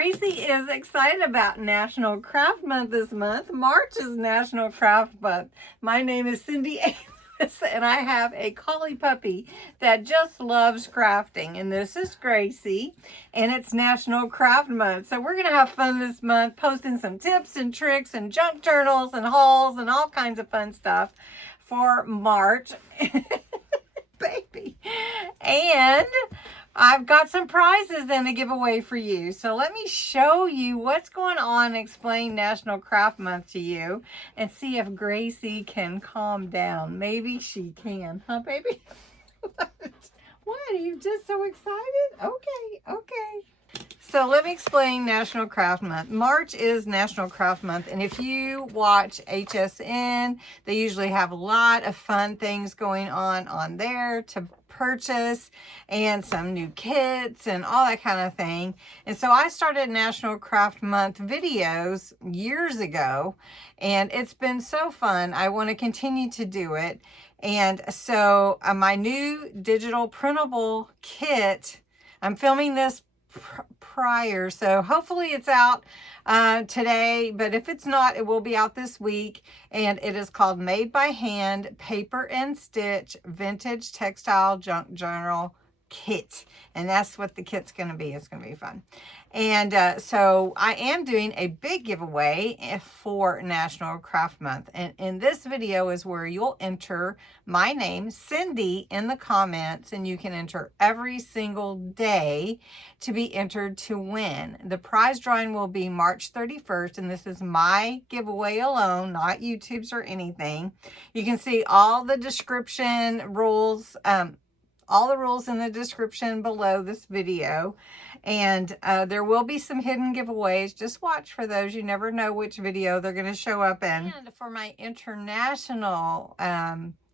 Gracie is excited about National Craft Month this month. March is National Craft Month. My name is Cindy Amos, and I have a collie puppy that just loves crafting. And this is Gracie, and it's National Craft Month. So we're going to have fun this month, posting some tips and tricks and junk journals and hauls and all kinds of fun stuff for March. Baby. And I've got some prizes in a giveaway for you. So let me show you what's going on and explain National Craft Month to you and see if Gracie can calm down. Maybe she can, huh, baby? What? Are you just so excited? Okay. So let me explain National Craft Month. March is National Craft Month, and if you watch HSN, they usually have a lot of fun things going on there to purchase, and some new kits and all that kind of thing. And so I started National Craft Month videos years ago, and it's been so fun. I want to continue to do it. And so my new digital printable kit, I'm filming this prior, so hopefully it's out today, but if it's not, it will be out this week. And it is called Made by Hand Paper and Stitch Vintage Textile Junk Journal Kit, and that's what the kit's going to be. It's going to be fun. And so I am doing a big giveaway for National Craft Month, and in this video is where you'll enter my name, Cindy, in the comments, and you can enter every single day to be entered to win. The prize drawing will be March 31st, and this is my giveaway alone, not YouTube's or anything. You can see all the description rules, all the rules in the description below this video. And there will be some hidden giveaways. Just watch for those. You never know which video they're going to show up in. And for my international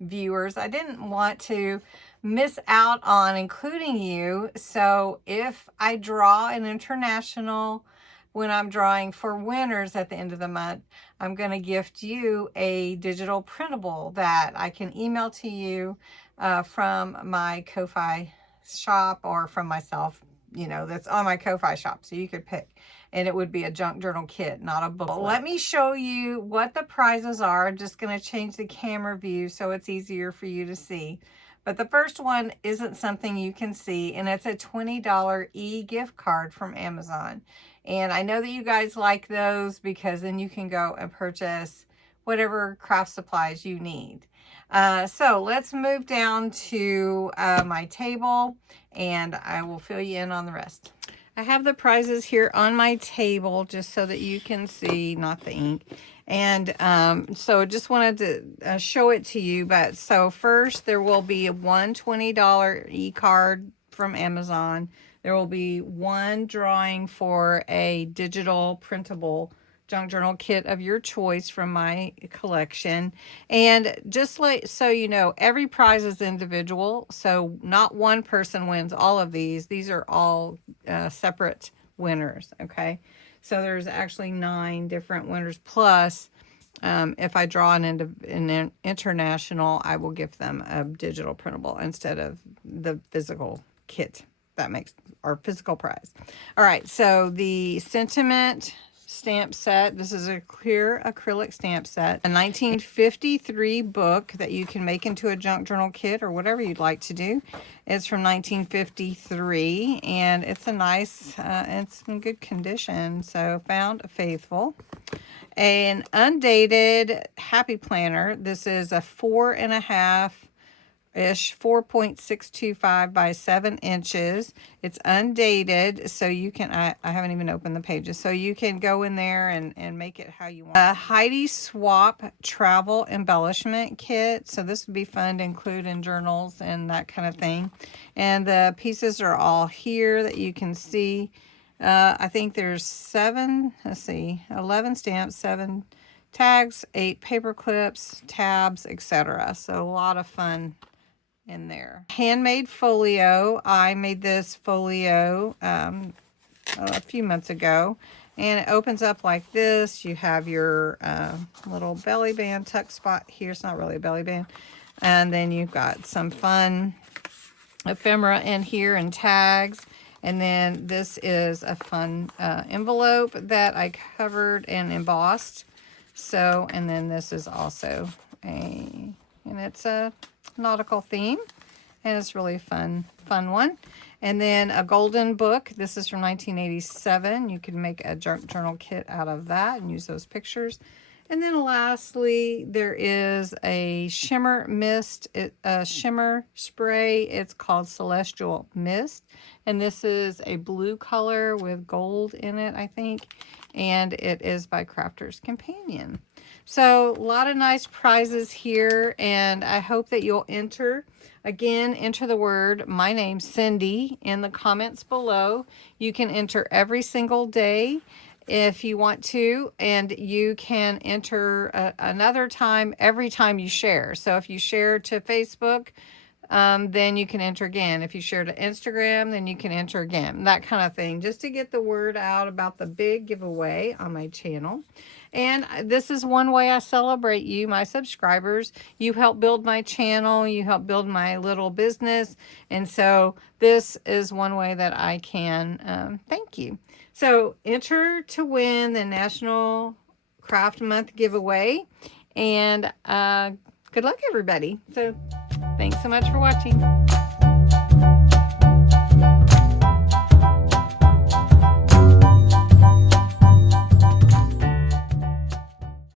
viewers, I didn't want to miss out on including you. So if I draw an international, when I'm drawing for winners at the end of the month, I'm going to gift you a digital printable that I can email to you from my Ko-Fi shop, or from myself, you know, that's on my Ko-Fi shop. So you could pick, and it would be a junk journal kit, not a book. Let me show you what the prizes are. I'm just going to change the camera view so it's easier for you to see. But the first one isn't something you can see, and it's a $20 e-gift card from Amazon. And I know that you guys like those, because then you can go and purchase whatever craft supplies you need. So let's move down to my table, and I will fill you in on the rest. I have the prizes here on my table just so that you can see, not the ink. And so just wanted to show it to you. But so first, there will be one $20 e-card from Amazon. There will be one drawing for a digital printable junk journal kit of your choice from my collection. And just like, so you know, every prize is individual, so not one person wins all of these. These are all separate winners. Okay, so there's actually 9 different winners, plus if I draw an international, I will give them a digital printable instead of the physical kit. That makes our physical prize. All right, so the sentiment stamp set. This is a clear acrylic stamp set. A 1953 book that you can make into a junk journal kit or whatever you'd like to do. It's from 1953, and it's a nice, it's in good condition. So found faithful. An undated happy planner. This is a 4.5 ish, 4.625 by 7 inches. It's undated, so you can, I haven't even opened the pages, so you can go in there and make it how you want. A Heidi Swap travel embellishment kit. So this would be fun to include in journals and that kind of thing. And the pieces are all here that you can see. I think there's 11 stamps, 7 tags, 8 paper clips, tabs, etc. So a lot of fun in there. Handmade folio. I made this folio a few months ago, and it opens up like this. You have your little belly band tuck spot here. It's not really a belly band. And then you've got some fun ephemera in here and tags. And then this is a fun envelope that I covered and embossed. So, and then this is also and it's a nautical theme, and it's really fun one. And then a golden book. This is from 1987. You can make a junk journal kit out of that and use those pictures. And then lastly, there is a shimmer mist, a shimmer spray. It's called Celestial Mist. And this is a blue color with gold in it, I think. And it is by Crafter's Companion. So a lot of nice prizes here, and I hope that you'll enter. Again, enter the word "my name's Cindy" in the comments below. You can enter every single day if you want to, and you can enter another time every time you share. So if you share to Facebook, then you can enter again. If you share to Instagram, then you can enter again. That kind of thing, just to get the word out about the big giveaway on my channel. And this is one way I celebrate you, my subscribers. You help build my channel. You help build my little business. And so this is one way that I can thank you. So enter to win the National Craft Month giveaway. And good luck, everybody. So thanks so much for watching.